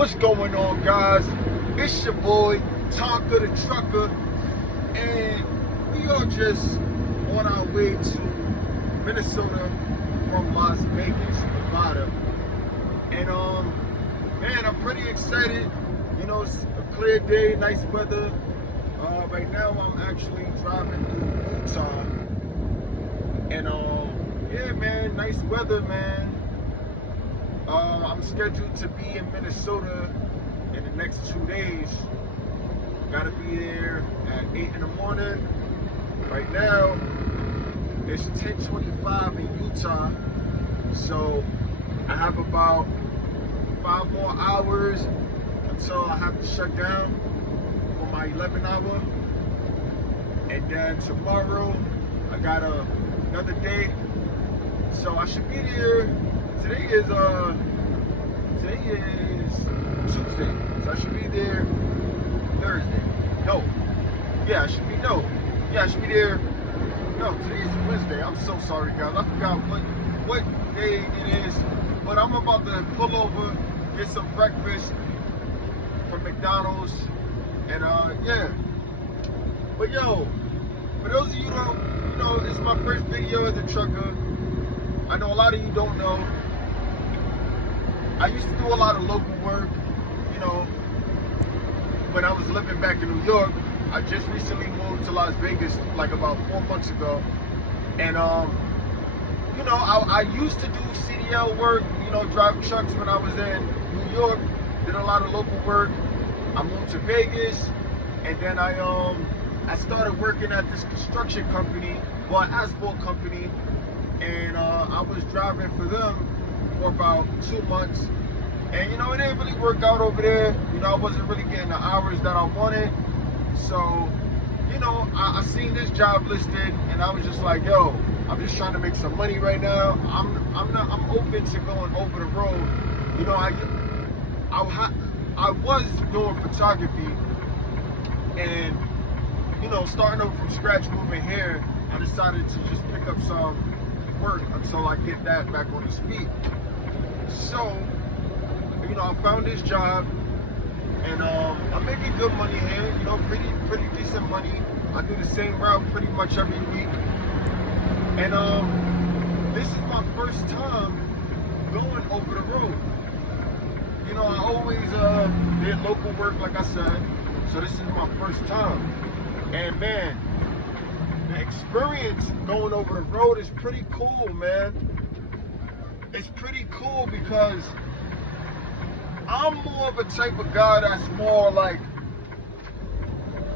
What's going on, guys? It's your boy Tonka the Trucker, and we are just on our way to Minnesota from Las Vegas, Nevada. And man, I'm pretty excited. You know, it's a clear day, nice weather. Right now, I'm actually driving through Utah, and yeah, man, nice weather, man. I'm scheduled to be in Minnesota in the next 2 days. Gotta be there at 8 in the morning. Right now, it's 10:25 in Utah, so I have about 5 more hours until I have to shut down for my 11 hour. And then tomorrow, I got another day, so I should be there. Today is Tuesday, so I should be there Thursday. I should be there. No, today is Wednesday. I'm so sorry, guys. I forgot what day it is, but I'm about to pull over, get some breakfast from McDonald's, and yeah. But yo, for those of you who don't, you know, it's my first video as a trucker. I know a lot of you don't know. I used to do a lot of local work, you know, when I was living back in New York. I just recently moved to Las Vegas like about 4 months ago. And, you know, I used to do CDL work, you know, drive trucks when I was in New York, did a lot of local work. I moved to Vegas, and then I started working at this construction company, well, asphalt company, and I was driving for them for about 2 months, and you know, it didn't really work out over there. You know, I wasn't really getting the hours that I wanted. So, you know, I seen this job listed, and I was just like, yo, I'm just trying to make some money right now. I'm open to going over the road. You know, I was doing photography, and you know, starting over from scratch, moving here, I decided to just pick up some work until I get that back on its feet. So, you know, I found this job, and I'm making good money here, you know, pretty decent money. I do the same route pretty much every week. And this is my first time going over the road. You know, I always did local work, like I said, so this is my first time. And man, the experience going over the road is pretty cool, man. It's pretty cool because I'm more of a type of guy that's more like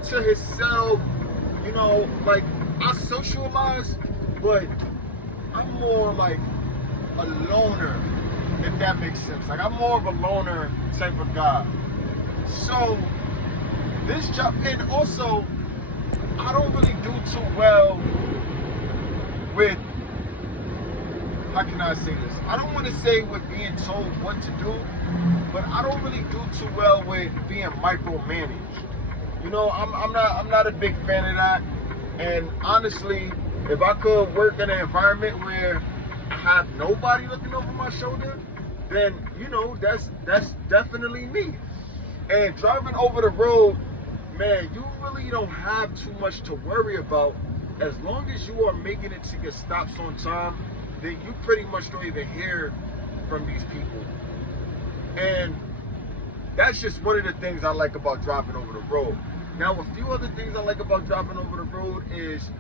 to himself, you know, like I socialize, but I'm more like a loner, if that makes sense. Like I'm more of a loner type of guy. So this job, and also I don't really do too well with, how can I say this? I don't want to say with being told what to do, but I don't really do too well with being micromanaged. You know, I'm not a big fan of that. And honestly, if I could work in an environment where I have nobody looking over my shoulder, then you know, that's definitely me. And driving over the road, man, you really don't have too much to worry about. As long as you are making it to your stops on time, then you pretty much don't even hear from these people. And that's just one of the things I like about driving over the road. Now, a few other things I like about driving over the road is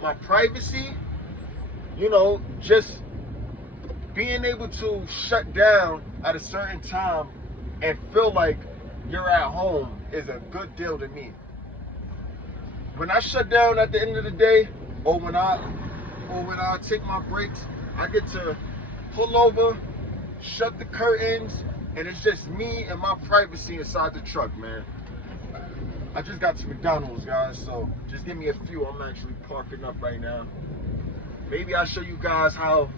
my privacy. You know, just being able to shut down at a certain time and feel like you're at home is a good deal to me. When I shut down at the end of the day, or when I take my breaks, I get to pull over, shut the curtains, and it's just me and my privacy inside the truck, man. I just got to McDonald's, guys, so just give me a few. I'm actually parking up right now. Maybe I'll show you guys how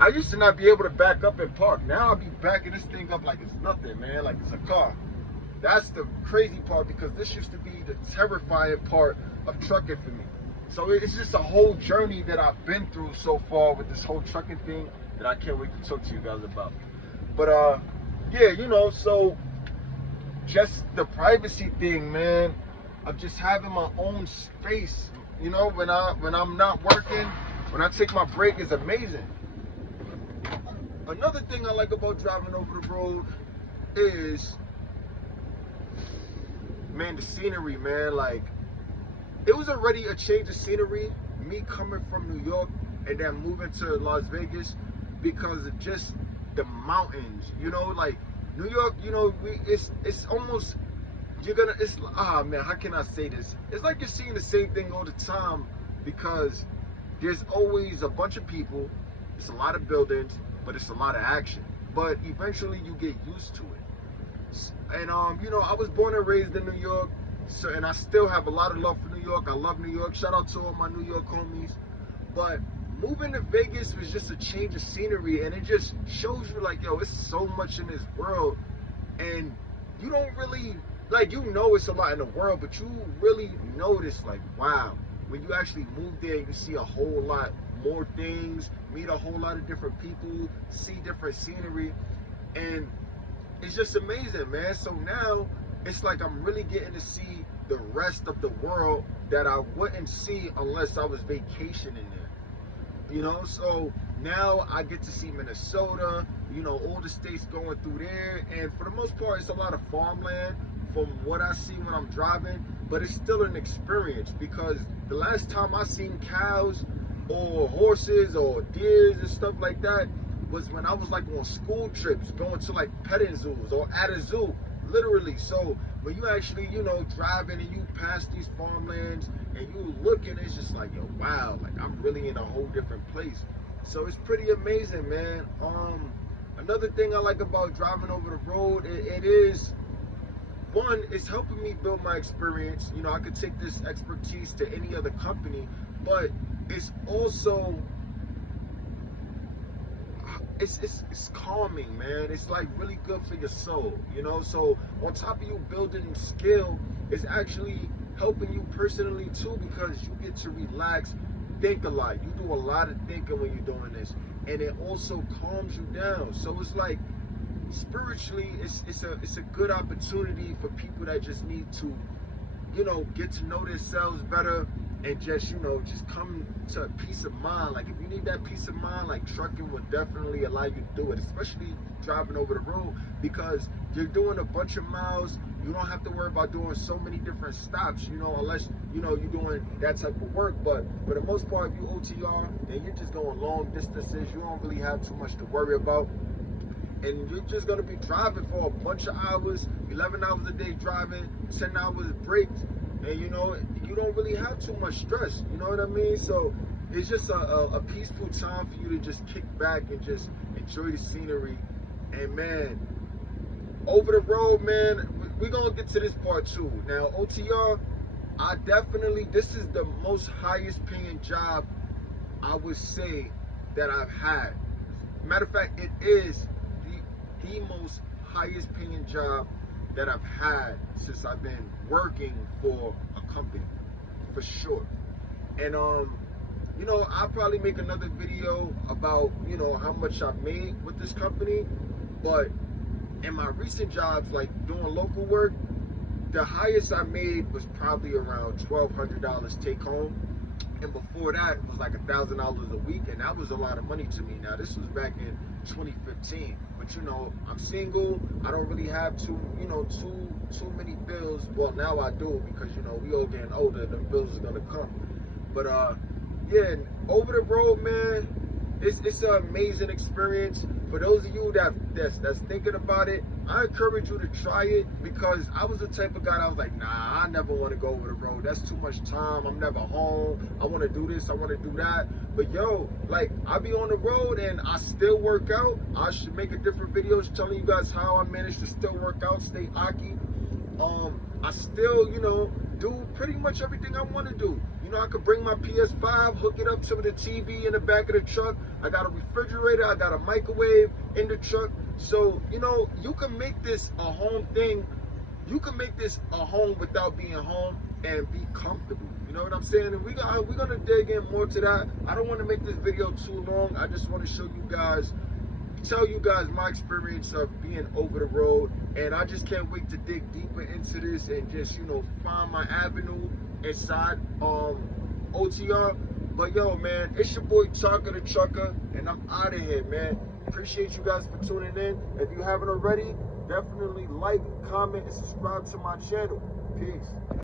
I used to not be able to back up and park. Now I'll be backing this thing up like it's nothing, man, like it's a car. That's the crazy part, because this used to be the terrifying part of trucking for me. So it's just a whole journey that I've been through so far with this whole trucking thing that I can't wait to talk to you guys about. But yeah, so just the privacy thing, man. Of just having my own space, when I'm not working, when I take my break, is amazing. Another thing I like about driving over the road is, man, the scenery, man. Like, it was already a change of scenery, me coming from New York and then moving to Las Vegas, because of just the mountains, like New York, it's almost, man, how can I say this? It's like you're seeing the same thing all the time, because there's always a bunch of people, it's a lot of buildings, but it's a lot of action. But eventually you get used to it. And I was born and raised in New York, so, and I still have a lot of love for New York. I love New York. Shout out to all my New York homies. But moving to Vegas was just a change of scenery, and it just shows you, like, yo, it's so much in this world, and you don't really, like, it's a lot in the world, but you really notice, like, wow, when you actually move there, you see a whole lot more things, meet a whole lot of different people, see different scenery, and it's just amazing, man. So now it's like I'm really getting to see the rest of the world that I wouldn't see unless I was vacationing there. So now I get to see Minnesota, all the states going through there, and for the most part, it's a lot of farmland from what I see when I'm driving, but it's still an experience, because the last time I seen cows or horses or deers and stuff like that was when I was like on school trips, going to like petting zoos or at a zoo, literally. So when you actually, driving and you pass these farmlands and you looking, it's just like, yo, wow, like I'm really in a whole different place. So it's pretty amazing, man. Another thing I like about driving over the road, it is, one, it's helping me build my experience. I could take this expertise to any other company, but it's also, it's calming, man. It's like really good for your soul, So on top of you building skill, it's actually helping you personally too, because you get to relax, think a lot. You do a lot of thinking when you're doing this, and it also calms you down. So it's like, spiritually, it's a good opportunity for people that just need to, get to know themselves better, and just, just come to a peace of mind. Like, if you need that peace of mind, like, trucking will definitely allow you to do it, especially driving over the road, because you're doing a bunch of miles. You don't have to worry about doing so many different stops, unless, you're doing that type of work. But for the most part, if you OTR and you're just going long distances, you don't really have too much to worry about. And you're just going to be driving for a bunch of hours, 11 hours a day driving, 10 hours breaks, and you don't really have too much stress, you know what I mean? So it's just a peaceful time for you to just kick back and just enjoy the scenery. And man, over the road, man, we're going to get to this part too. Now, OTR, this is the most highest paying job I would say that I've had. Matter of fact, it is the most highest paying job that I've had since I've been working for a company, for sure. And I'll probably make another video about how much I've made with this company. But in my recent jobs, like doing local work, the highest I made was probably around $1,200 take home. And before that, it was like $1,000 a week, and that was a lot of money to me. Now, this was back in 2015, but I'm single. I don't really have too many bills. Well, now I do, because we all getting older. The bills are gonna come. But yeah, over the road, man, it's an amazing experience. For those of you that's thinking about it, I encourage you to try it, because I was the type of guy that was like, nah, I never want to go over the road. That's too much time. I'm never home. I want to do this. I want to do that. But yo, like, I be on the road and I still work out. I should make a different videos telling you guys how I managed to still work out, stay hockey. I still, do pretty much everything I want to do. I could bring my PS5, hook it up to the TV in the back of the truck. I got a refrigerator, I got a microwave in the truck. So, you can make this a home thing. You can make this a home without being home and be comfortable. You know what I'm saying? And we're gonna dig in more to that. I don't want to make this video too long. I just want to show you guys tell you guys my experience of being over the road, and I just can't wait to dig deeper into this and just, you know, find my avenue inside OTR. But yo, man, it's your boy Tonka the Trucker, and I'm out of here, man. Appreciate you guys for tuning in. If you haven't already, definitely like, comment, and subscribe to my channel. Peace.